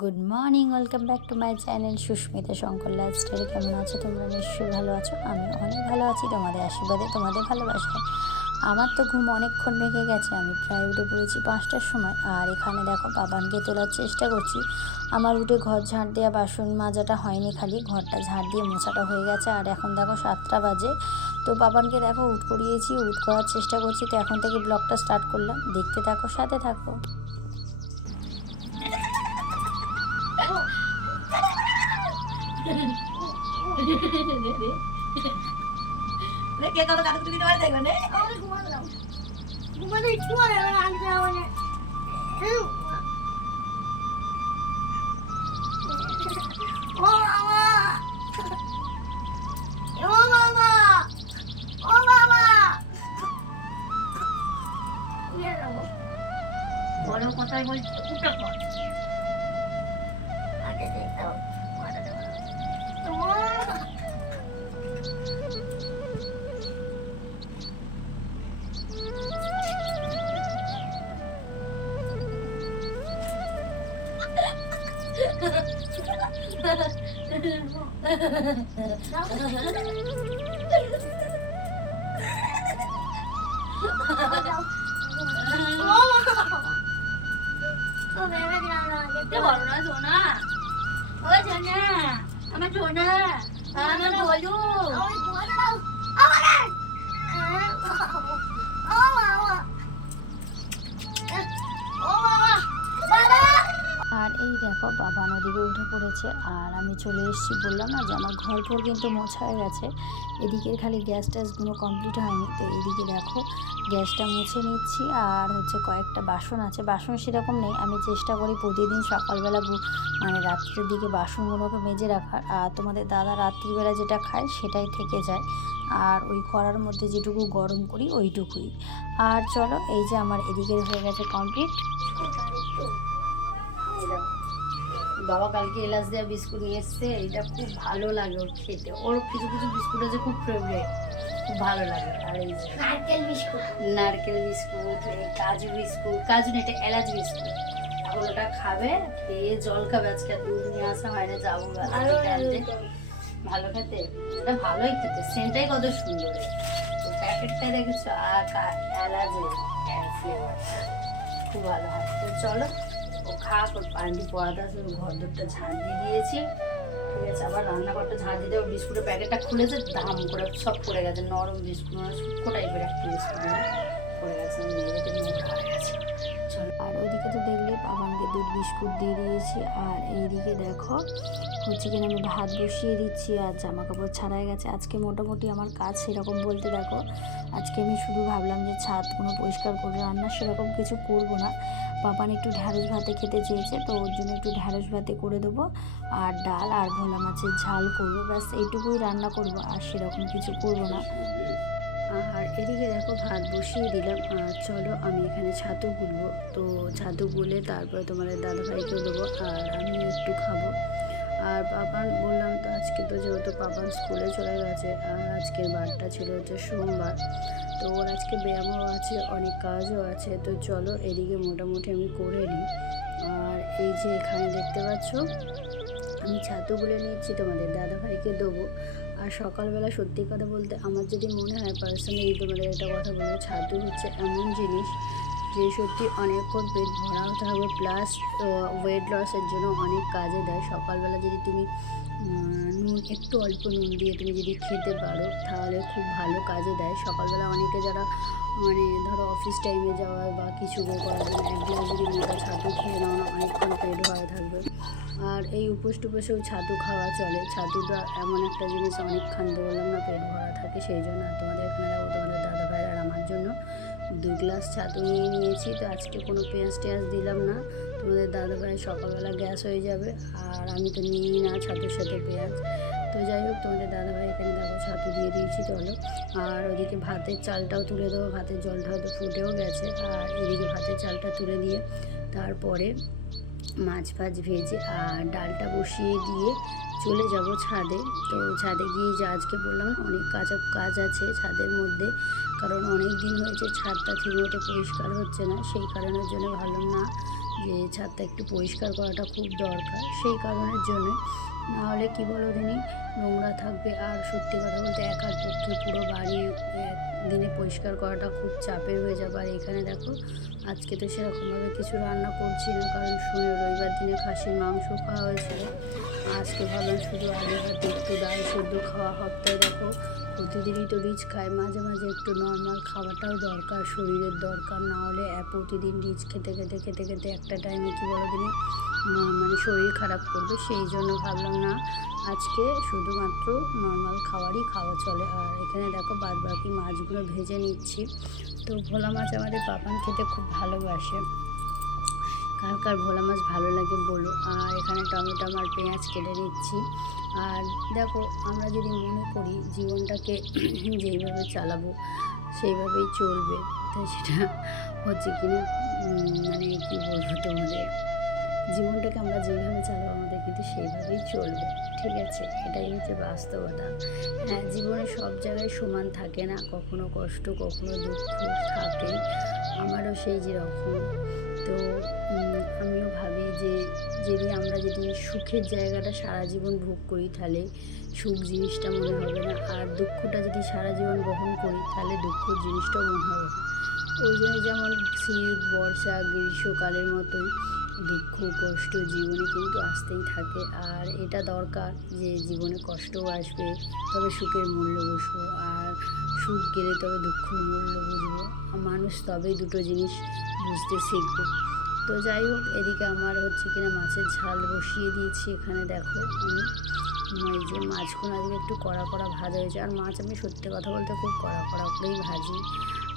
Good morning, welcome back to my channel Susmita Shankar lifestyle. কেমন আছো তোমরা? নিশ্চয়ই ভালো আছো। আমি অনেক ভালো আছি তোমাদের আশীর্বাদে, তোমাদের ভালোবাসায়। আমার তো ঘুম অনেকক্ষণ ভেঙে গেছে, আমি প্রায় উঠে পড়েছি 5টার সময়। আর এখানে দেখো বাবানকে তোলার চেষ্টা করছি। আমার উঠে ঘর ঝাড় দেওয়া, বাসন মাজাটা হয়নি, খালি ঘরটা ঝাড় দিয়ে মোছাটা হয়ে গেছে। আর এখন দেখো 7টা বাজে। তো বাবানকে দেখো উঠ করিয়েছি, উঠ করার চেষ্টা করছি। তো এখন থেকে ব্লগটা স্টার্ট করলাম, দেখতে থাকো, সাথে থাকো। কে কত কাটু দিতে পারে দেখো নে আমাকে ঘুমাতে দাও। ঘুমাতে ইচ্ছে করে না, আনতে হবে না। ও মামা, ও মামা, ও মামা। নিয়ে যাবো। বড় কথাই বলছি উঠে পড় আগে দেখতে হবে। মাথাটা ভালো। ও ও ভেবে দিলাম না কে বড় না সোনা ও সোনা আমার সোনা আমার বলু আমাকে ঘুমাতে দাও। আমাকে ও মামা, ও মামা, বাবা। আর এই দেখো বাবা নদীকে উঠে পড়েছে, আর আমি চলে এসেছি। বললাম না যে আমার ঘর ফর কিন্তু মোছা হয়ে গেছে, এদিকের খালি গ্যাস ট্যাসগুলো কমপ্লিট হয়নি। তো এদিকে দেখো গ্যাসটা মুছে নিচ্ছি। আর হচ্ছে কয়েকটা বাসন আছে, বাসন সেরকম নেই, আমি চেষ্টা করি প্রতিদিন সকালবেলা মানে রাত্রের দিকে বাসনগুলোকে মেজে রাখার। আর তোমাদের দাদা রাত্রিবেলা যেটা খায় সেটাই থেকে যায়, আর ওই কড়ার মধ্যে যেটুকু গরম করি ওইটুকুই। আর চলো, এই যে আমার এদিকের হয়ে গেছে কমপ্লিট। বাবা কালকে এলাচ দেওয়া বিস্কুট নিয়ে এসছে, এটা খুব ভালো লাগে ওর খেতে। ওর কিছু কিছু বিস্কুট আছে খুব ফেভারিট, খুব ভালো লাগে। আর এই যে নারকেল বিস্কুট। নারকেল বিস্কুট, এই কাজু বিস্কুট, কাজু না, এটা এলাচ বিস্কুট। এখন ওটা খাবে, খেয়ে জল খাবে। আজকে আর দুধ নিয়ে আসা হয় না, যাবো ভালো আনতে। ভালো খেতে, এটা ভালোই খেতে, সেন্টটাই কত সুন্দর। তো প্যাকেটটা দেখেছো, আর এলাচের ফ্লেভার খুব ভালো হয়। তো চলো, ও খাক, ওর পানি পড়াতে আসবে। ঘর দরটা ঝাড় দিয়ে দিয়েছি, ঠিক আছে। আবার রান্নাঘরটা ঝাড় দিতে ওর বিস্কুটের প্যাকেটটা খুলেছে, দাম করে সব পড়ে গেছে। নরম বিস্কুট, মানে শুকনো টাইপের একটা বিস্কুট পড়ে গেছে, মেয়েদের মোটা হয়ে গেছে। চলো, আর ওইদিকে তো দেখলে বাবানকে দুধ বিস্কুট দিয়ে দিয়েছি। আর এইদিকে দেখো হচ্ছে কিনা আমি ভাত বসিয়ে দিচ্ছি, আর জামা কাপড় ছাড়াই গেছে। আজকে মোটামুটি আমার কাজ সেরকম বলতে দেখো, আজকে আমি শুধু ভাবলাম যে ছাদগুলো পরিষ্কার করে, রান্না সেরকম কিছু করব না। পাপান একটু ঢ্যাঁড়স ভাতে খেতে চেয়েছে, তো ওর জন্য একটু ঢ্যাঁড়স ভাতে করে দেবো। আর ডাল আর ভোলা মাছের ঝাল করবো, ব্যাস এইটুকুই রান্না করব, আর সেরকম কিছু করব না। আর এদিকে দেখো ভাত বসিয়ে দিলাম। আর চলো, আমি এখানে ছাতু গুলবো। তো ছাতু গুলে তারপরে তোমাদের দাদাভাইকেও দেবো, আর আমিও একটু খাবো। আর পাপান বললাম তো, আজকে তো যেহেতু পাপান স্কুলে চলে গেছে, আর আজকের বারটা ছিল হচ্ছে সোমবার, তো ওর আজকে ব্যায়ামও আছে, অনেক কাজও আছে। তো চলো, এদিকে মোটামুটি আমি করে নিই। আর এই যে এখানে দেখতে পাচ্ছ আমি ছাতু গুলে নিচ্ছি, তোমাদের দাদাভাইকে দেবো। আর সকালবেলা সত্যি কথা বলতে আমার যদি মনে হয় পার্সোনালি, তোমাদের একটা কথা বলবো, ছাতু হচ্ছে এমন জিনিস যে সত্যি অনেকক্ষণ পেট ভরাও থাকবে, প্লাস ওয়েট লসের জন্য অনেক কাজে দেয়। সকালবেলা যদি তুমি নুন, একটু অল্প নুন দিয়ে তুমি যদি খেতে পারো, তাহলে খুব ভালো কাজে দেয়। সকালবেলা অনেকে যারা মানে ধরো অফিস টাইমে যাওয়া বা কিছু করার জন্য একদিন যদি মোটা ছাতু খেয়ে নাও না, অনেকক্ষণ পেট ভরা থাকবে। আর এই উপোস টুপোসেও ছাতু খাওয়া চলে। ছাতুটা এমন একটা জিনিস, অনেক খান্তে বললাম না, পেট ভরা থাকে। সেই জন্য আর তোমাদের এখানে দেখো, তোমাদের দাদাভাইয়ের আর আমার জন্য 2 গ্লাস ছাতু নিয়ে নিয়েছি। তো আজকে কোনো পেঁয়াজ টেঁয়াজ দিলাম না, তোমাদের দাদাভাই সকালবেলা গ্যাস হয়ে যাবে, আর আমি তো নিই না ছাতুর সাথে পেঁয়াজ। তো যাই হোক, তোমাদের দাদাভাই এখানে দেখো ছাতু দিয়ে দিয়েছি। চলো, আর ওদিকে ভাতের চালটাও তুলে দেবো, ভাতের জলটা হয়তো ফুটেও গেছে। আর এদিকে ভাতের চালটা তুলে দিয়ে তারপরে মাছ ফাছ ভেজে আর ডালটা বসিয়ে দিয়ে চলে যাব ছাদে। তো ছাদে গিয়ে যে আজকে বললাম না, অনেক কাজ আছে ছাদের মধ্যে, কারণ অনেক দিন হয়েছে ছাদটা ঠিকমতো পরিষ্কার হচ্ছে না। সেই কারণের জন্য ভাবলাম না যে ছাদটা একটু পরিষ্কার করাটা খুব দরকার, সেই কারণের জন্য। না হলে কী বলো দিনই নোংরা থাকবে, আর সত্যি কথা বলতে একার পক্ষে পুরো বাড়ি দিনে পরিষ্কার করাটা খুব চাপের হয়ে যাবে। আর এখানে দেখো আজকে তো সেরকমভাবে কিছু রান্না করছি না, কারণ রবিবার দিনে খাসির মাংস খাওয়া হয়েছিল। আজকে ভাবলাম শুধু আলু ভাতে একটু ডাল সেদ্ধ খাওয়া। সপ্তাহে দেখো প্রতিদিনই তো রিচ খায়, মাঝে মাঝে একটু নর্মাল খাওয়াটাও দরকার, শরীরের দরকার। না হলে প্রতিদিন রিচ খেতে খেতে খেতে খেতে একটা টাইমে কী বলো দিনই মানে শরীর খারাপ করবে। সেই জন্য ভাবলাম না, আজকে শুধুমাত্র নর্মাল খাবারই খাওয়া চলে। আর এখানে দেখো বাদ বাকি মাছগুলো ভেজে নিচ্ছি। তো ভোলা মাছ আমাদের পাপান খেতে খুব ভালোবাসে, কার কার ভোলা মাছ ভালো লাগে বলো। আর এখানে টমেটো আর পেঁয়াজ কেটে নিচ্ছি। আর দেখো আমরা যদি মনে করি জীবনটাকে যেইভাবে চালাবো সেইভাবেই চলবে, তো সেটা হচ্ছে কিনা মানে কী বলবো তোমাদের, জীবনটাকে আমরা যেভাবে চালাবো আমাদের কিন্তু সেইভাবেই চলবে, ঠিক আছে? এটাই হচ্ছে বাস্তবতা। হ্যাঁ, জীবনে সব জায়গায় সমান থাকে না, কখনো কষ্ট কখনো দুঃখ থাকে, আমারও সেই যেরকম। তো আমিও ভাবি যে আমরা যদি সুখের জায়গাটা সারা জীবন ভোগ করি তাহলে সুখ জিনিসটা মনে হবে না, আর দুঃখটা যদি সারা জীবন বহন করি তাহলে দুঃখ জিনিসটাও মনে হবে না। ওই জন্য যেমন শীত বর্ষা গ্রীষ্মকালের মতোই দুঃখ কষ্ট জীবনে কিন্তু আসতেই থাকে। আর এটা দরকার যে জীবনে কষ্টও আসবে, তবে সুখের মূল্য বুঝবো, আর সুখ গেলে তবে দুঃখের মূল্য বুঝবো। মানুষ তবেই দুটো জিনিস বুঝতে শিখবে। তো যাই হোক, এদিকে আমার হচ্ছে কিনা মাছের ঝাল বসিয়ে দিয়েছি। এখানে দেখো আমি এই যে মাছগুলো আজকে একটু কড়া কড়া ভাজা হয়েছে, আর মাছ আমি সত্যি কথা বলতে খুব কড়া কড়া করেই ভাজি।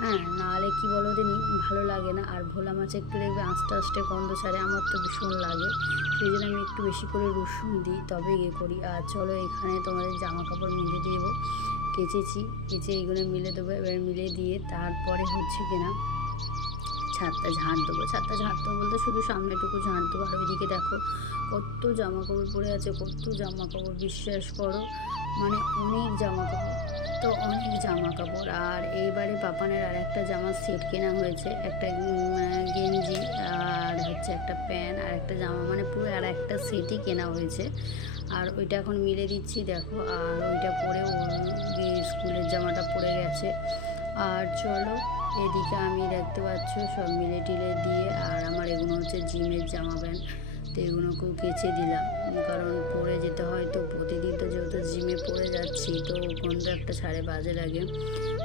হ্যাঁ, নাহলে কী বলো দিনি ভালো লাগে না। আর ভোলা মাছে একটু দেখবে আস্তে আস্তে গন্ধ ছাড়ে, আমার তো ভীষণ লাগে, সেই জন্য আমি একটু বেশি করে রসুন দিই তবে ইয়ে করি। আর চলো এখানে তোমাদের জামা কাপড় মিলে দেবো, কেচেছি, কেচে এইগুলো মিলে দেবো। এবার মিলে দিয়ে তারপরে হচ্ছে কিনা ছাদটা ঝাঁট দেবো। ছাদটা ঝাঁট দেবো বলতে শুধু সামনেটুকু ঝাঁট দেবো। আর ওইদিকে দেখো কত জামা কাপড় পরে আছে, কত জামা কাপড়, বিশ্বাস করো মানে অনেক জামা কাপড়, তো অনেক জামা কাপড়। আর এইবারে পাপানের আর একটা জামার সেট কেনা হয়েছে, একটা গেঞ্জি আর হচ্ছে একটা প্যান্ট আর একটা জামা, মানে পুরো আর একটা সেটই কেনা হয়েছে। আর ওইটা এখন মিলে দিচ্ছি দেখো। আর ওইটা পরে ওর স্কুলের জামাটা পরে গেছে। আর চলো এদিকে আমি দেখতে পাচ্ছ সব মিলে টিলে দিয়ে, আর আমার এগুলো হচ্ছে জিমের জামা প্যান্ট, তো এগুলোকেও কেচে দিলাম, কারণ পরে যেতে হয় তো প্রতিদিন, তো যেহেতু জিমে পরে যাচ্ছি তো কোনটা একটা ছাড়ে বাজে লাগে,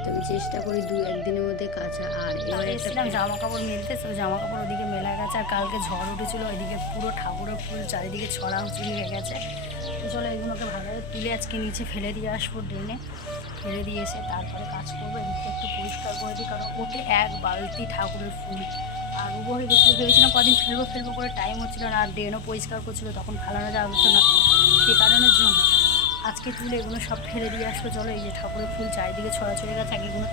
তো আমি চেষ্টা করি 2-1 দিনের মধ্যে কাচা। আর এবার এসেছিলাম জামা কাপড় মেলতে, তো জামা কাপড় ওদিকে মেলা গেছে। আর কালকে ঝড় উঠেছিল, ওইদিকে পুরো ঠাকুরের ফুল চারিদিকে ছড়াছড়ি হয়ে গেছে। তো চলো এগুলোকে ভালোভাবে তুলে আজকে নিচে ফেলে দিয়ে আসবো, ড্রেনে ফেলে দিয়ে এসে তারপরে কাজ করবো। এদিকটা একটু পরিষ্কার করে দিই, কারণ ওতে 1 বালতি ঠাকুরের ফুল। আর উবো হয়ে গেছিলো, ভেবেছিলাম কদিন ফেলবো করে টাইম হচ্ছিলো না, আর ড্রেনও পরিষ্কার করছিলো, তখন ফেলানো যাচ্ছে না, সেই কারণের জন্য আজকে তুলে এগুলো সব ফেলে দিয়ে আসবো। চলো এই যে ঠাকুরের ফুল চারিদিকে ছড়াছড়ি গেছে, আগে এগুলো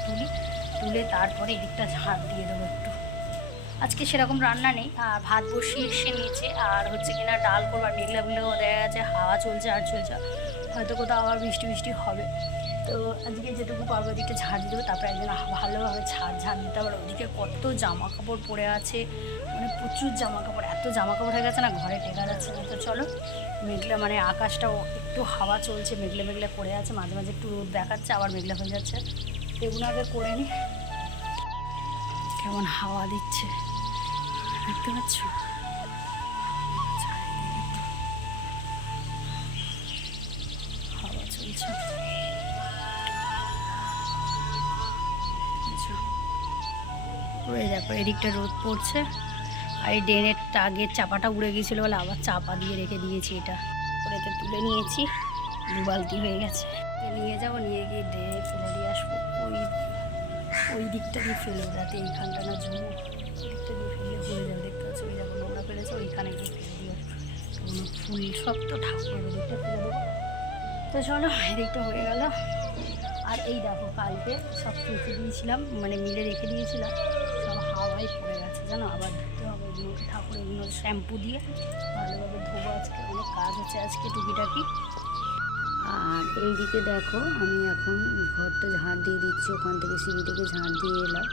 তুলে তারপরে এদিকটা ঝাড় দিয়ে দেবো একটু। আজকে সেরকম রান্না নেই, আর ভাত বসিয়ে এসে নিচে, আর হচ্ছে কিনা ডাল করবো। আর মেঘলা মেঘলাও দেখা গেছে, হাওয়া চলছে আর চলছে, হয়তো কোথাও আবার বৃষ্টি বৃষ্টি হবে। তো আজকে যেটুকু পারবো ওদিকে ঝাড় দিয়ে দেবো, তারপরে একদিন ভালোভাবে ঝাড় দিতে হবে। ওদিকে কত জামা কাপড় পরে আছে, মানে প্রচুর জামা কাপড়, এত জামা কাপড় হয়ে গেছে না ঘরে টেকা যাচ্ছে না। তো চলো মেঘলা মানে আকাশটাও একটু হাওয়া চলছে, মেঘলা মেঘলা করে আছে, মাঝে মাঝে একটু রোদ দেখাচ্ছে আবার মেঘলা হয়ে যাচ্ছে। এগুলো আগে করে নিই। কেমন হাওয়া দিচ্ছে দেখতে পাচ্ছ, হাওয়া চলছে। দেখো এদিকটা রোদ পড়ছে, আর এই ড্রেনের আগের চাপাটা উড়ে গিয়েছিলো বলে আবার চাপা দিয়ে রেখে দিয়েছি, এটা করেতে তুলে নিয়েছি, 2 বালতি হয়ে গেছে। নিয়ে যাবো, নিয়ে গিয়ে ড্রেনে ফেলে দিয়ে আসবো। ওই দিকটা দিয়ে ফেলে, যাতে এইখানটা না জমে, দিকটা দিয়ে ফেলে হয়ে যাবে। দেখতে পাচ্ছি ওই যখন নোংরা ফেলেছে ওইখানে গিয়ে ফেলে দিয়ে ফুল সব তো ঠাকুরের ওদিকটা ফেলে দেবো। তো চলো এদিকটা হয়ে গেল। আর এই দেখো কালকে সব কেচে দিয়েছিলাম, মানে মিলে রেখে দিয়েছিলাম, সব হাওয়ায় পড়ে গেছে জানো, আবার ধুতে হবে এগুলোকে, ঠাকুর এগুলো শ্যাম্পু দিয়ে ভালোভাবে ধোবো। আজকে অনেক কাজ হচ্ছে আজকে টুকিটাকি। আর এইদিকে দেখো আমি এখন ঘরটা ঝাড় দিয়ে দিচ্ছি, ওখান থেকে সিঁড়ি থেকে ঝাড় দিয়ে এলাম।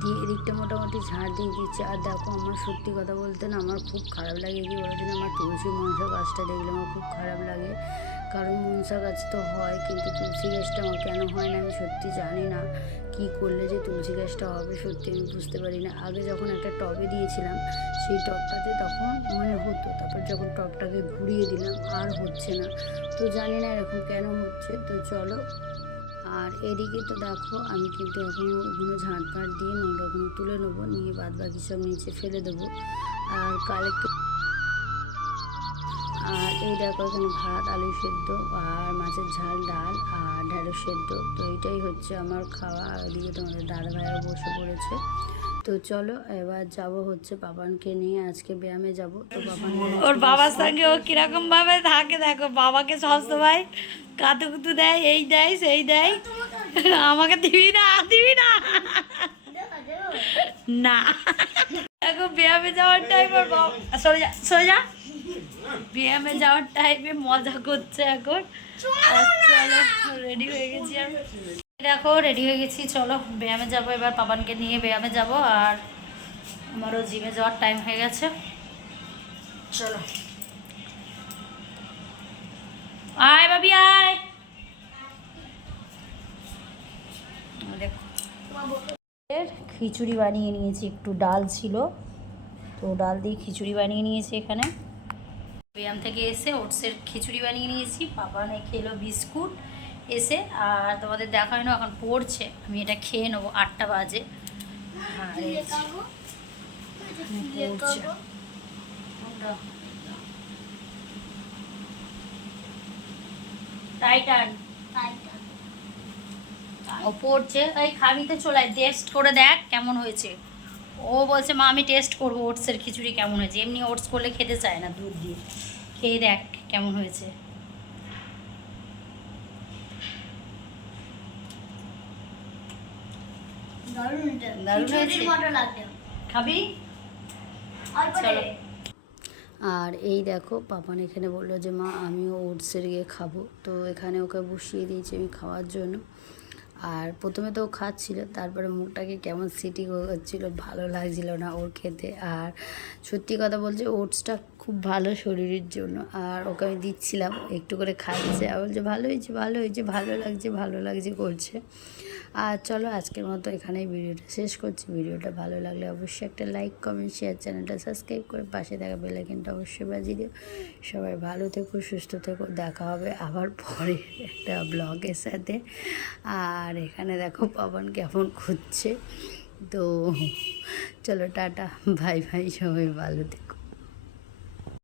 দিয়ে এদিকটা মোটামুটি ঝাড় দিয়ে দিচ্ছে। আর দেখো আমার সত্যি কথা বলতে না আমার খুব খারাপ লাগে কি বলতে না, আমার তুলসী মনসা গাছটা দেখলে আমার খুব খারাপ লাগে। কারণ মনসা গাছ তো হয় কিন্তু তুলসী গাছটা আমার কেন হয় না আমি সত্যি জানি না। কি করলে যে তুলসী গাছটা হবে সত্যি আমি বুঝতে পারি না। আগে যখন একটা টবে দিয়েছিলাম সেই টবটাতে তখন মানে হতো, তারপর যখন টবটাকে ঘুরিয়ে দিলাম আর হচ্ছে না। তো জানি না এরকম কেন হচ্ছে। তো চলো, আর এদিকে তো দেখো আমি কিন্তু এখন ওগুলো ঝাঁটফাট দিয়ে নোংরাগুলো তুলে নেবো, নিয়ে বাদ বাকি সব নিচে ফেলে দেবো। আর কালকে আর এই দেখো এখানে ভাত, আলু সেদ্ধ আর মাছের ঝাল, ডাল আর ঢেঁড়স সেদ্ধ। তো এইটাই হচ্ছে আমার খাওয়া। আর ওদিকে তোমাদের দাদা ভাইও বসে পড়েছে। তো চলো এবার যাব হচ্ছে পাপানকে নিয়ে, আজকে ব্যায়ামে যাব। তো পাপান ওর বাবার সঙ্গে ও কিরকম ভাবে থাকে দেখো, বাবাকে সবসময় কাতুকুতু দেয়, এই দেয় সেই দেয়, আমাকে দিবি না দিবি না না। দেখো ব্যায়ামে যাওয়ার টাইম ওর বাবা সরে যা সরে যা, ব্যায়ামে যাওয়ার টাইমে মজা করছে এখন। আর চলো রেডি হয়ে গেছি আমি, দেখো রেডি হয়ে গেছি, চলো ব্যায়ামে যাবো এবার, পাপানকে নিয়ে ব্যায়ামে যাব। আর আমারও জিমে যাওয়ার টাইম হয়ে গেছে, চলো আয় বাবি আয়। খিচুড়ি বানিয়ে নিয়েছি, একটু ডাল ছিল তো ডাল দিয়ে খিচুড়ি বানিয়ে নিয়েছি। এখানে ব্যায়াম থেকে এসে ওটসের খিচুড়ি বানিয়ে নিয়েছি, পাপানে খেলো বিস্কুট এসে। আর তোমাদের দেখা হয় না এখন পড়ছে, আমি এটা খেয়ে নেবো, 8টা বাজে। আর এই যে পড়ছে টাইটান, ও পড়ছে। এই খাবিতে চলে টেস্ট করে দেখ কেমন হয়েছে। ও বলছে মা আমি টেস্ট করবো ওটসের খিচুড়ি কেমন হয়েছে, এমনি ওটস করলে খেতে চায় না, দুধ দিয়ে খেয়ে দেখ কেমন হয়েছে। দারুণ হয়েছে, খাবি? চলো। আর এই দেখো পাপান এখানে বললো যে মা আমিও ওটসের গিয়ে খাবো। তো এখানে ওকে বসিয়ে দিয়েছি আমি খাওয়ার জন্য। আর প্রথমে তো ও খাচ্ছিল, তারপরে মুখটাকে কেমন সিটি হচ্ছিলো, ভালো লাগছিল না ওর খেতে। আর সত্যি কথা বলছে ওটসটা খুব ভালো শরীরের জন্য। আর ওকে আমি দিচ্ছিলাম একটু করে খাচ্ছে, আর বলছে ভালো হয়েছে ভালো হয়েছে, ভালো লাগছে ভালো লাগছে করছে। আর চলো আজকের মতো এখানেই ভিডিওটা শেষ করছি। ভিডিওটা ভালো লাগলে অবশ্যই একটা লাইক কমেন্ট শেয়ার, চ্যানেলটা সাবস্ক্রাইব করে পাশে থাকা বেল আইকনটা অবশ্যই বাজিয়ে দিও। সবাই ভালো থেকো সুস্থ থেকো, দেখা হবে আবার পরে একটা ব্লগের সাথে। আর এখানে দেখো পাবন কেমন খুঁজছে। তো চলো টাটা, বাই বাই, সবাই ভালো থেকো।